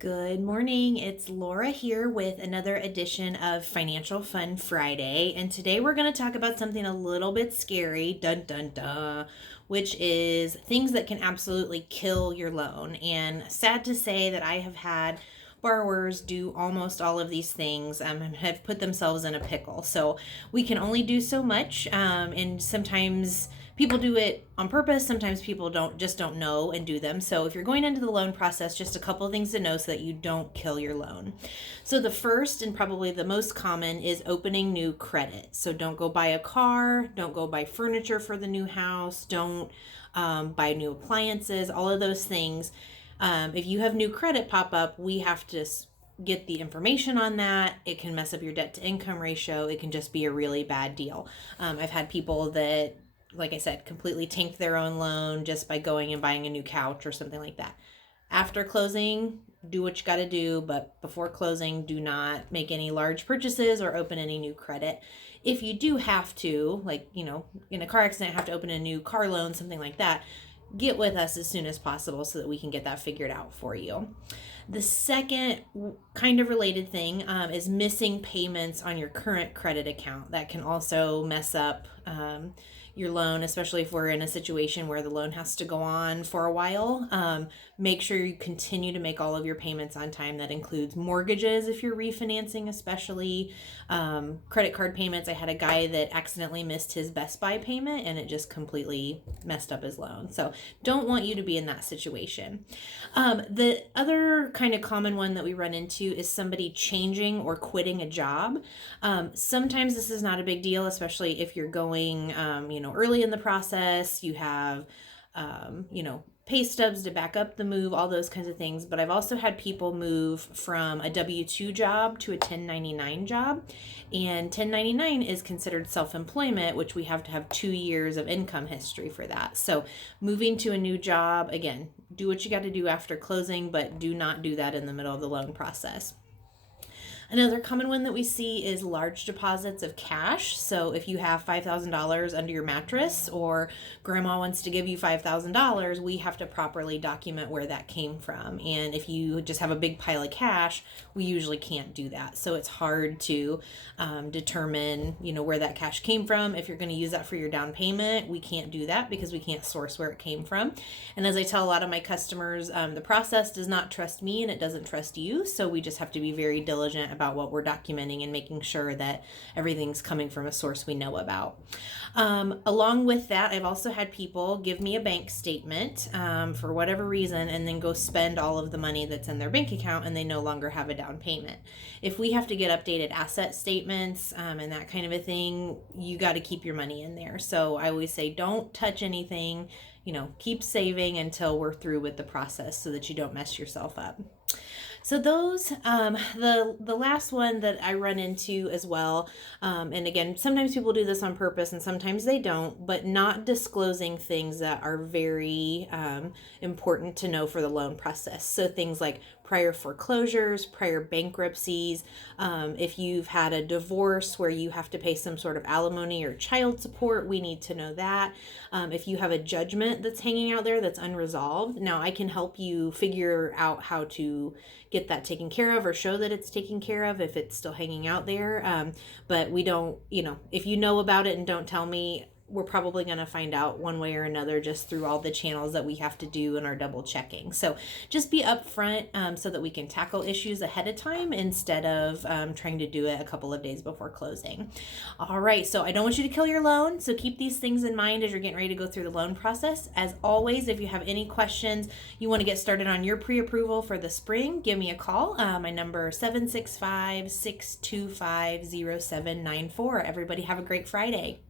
Good morning. It's Laura here with another edition of Financial Fun Friday. And today we're going to talk about something a little bit scary, dun dun dun, which is things that can absolutely kill your loan. And sad to say that I have had borrowers do almost all of these things and have put themselves in a pickle. So we can only do so much. And sometimes people do it on purpose. Sometimes people don't know and do them. So if you're going into the loan process, just a couple of things to know so that you don't kill your loan. So the first and probably the most common is opening new credit. So don't go buy a car, don't go buy furniture for the new house, don't buy new appliances, all of those things. If you have new credit pop up, we have to get the information on that. It can mess up your debt to income ratio. It can just be a really bad deal. I've had people that, like I said, completely tanked their own loan just by going and buying a new couch or something like that. After closing, do what you got to do, but before closing, do not make any large purchases or open any new credit. If you do have to, like, in a car accident, have to open a new car loan, something like that, get with us as soon as possible so that we can get that figured out for you. The second kind of related thing is missing payments on your current credit account. That can also mess up your loan, especially if we're in a situation where the loan has to go on for a while. Make sure you continue to make all of your payments on time. That includes mortgages if you're refinancing, especially credit card payments. I had a guy that accidentally missed his Best Buy payment and it just completely messed up his loan. So don't want you to be in that situation. The other kind of common one that we run into is somebody changing or quitting a job. Sometimes this is not a big deal, especially if you're going, early in the process. You have, pay stubs to back up the move, all those kinds of things. But I've also had people move from a W-2 job to a 1099 job. And 1099 is considered self-employment, which we have to have 2 years of income history for that. So moving to a new job, again, do what you got to do after closing, but do not do that in the middle of the loan process. Another common one that we see is large deposits of cash. So if you have $5,000 under your mattress or grandma wants to give you $5,000, we have to properly document where that came from. And if you just have a big pile of cash, we usually can't do that. So it's hard to determine, where that cash came from. If you're going to use that for your down payment, we can't do that because we can't source where it came from. And as I tell a lot of my customers, the process does not trust me and it doesn't trust you. So we just have to be very diligent about what we're documenting and making sure that everything's coming from a source we know about. Along with that, I've also had people give me a bank statement for whatever reason and then go spend all of the money that's in their bank account and they no longer have a down payment. If we have to get updated asset statements and that kind of a thing, you got to keep your money in there. So I always say don't touch anything, keep saving until we're through with the process so that you don't mess yourself up. So those, the last one that I run into as well, and again, sometimes people do this on purpose and sometimes they don't, but not disclosing things that are very important to know for the loan process. So things like prior foreclosures, prior bankruptcies, if you've had a divorce where you have to pay some sort of alimony or child support, we need to know that. If you have a judgment that's hanging out there that's unresolved, now I can help you figure out how to get that taken care of or show that it's taken care of if it's still hanging out there. But we don't, if you know about it and don't tell me, we're probably going to find out one way or another just through all the channels that we have to do and our double checking. So just be upfront so that we can tackle issues ahead of time instead of trying to do it a couple of days before closing. All right, so I don't want you to kill your loan, so keep these things in mind as you're getting ready to go through the loan process. As always, if you have any questions, you want to get started on your pre-approval for the spring, give me a call. My number is 765-625-0794. Everybody have a great Friday.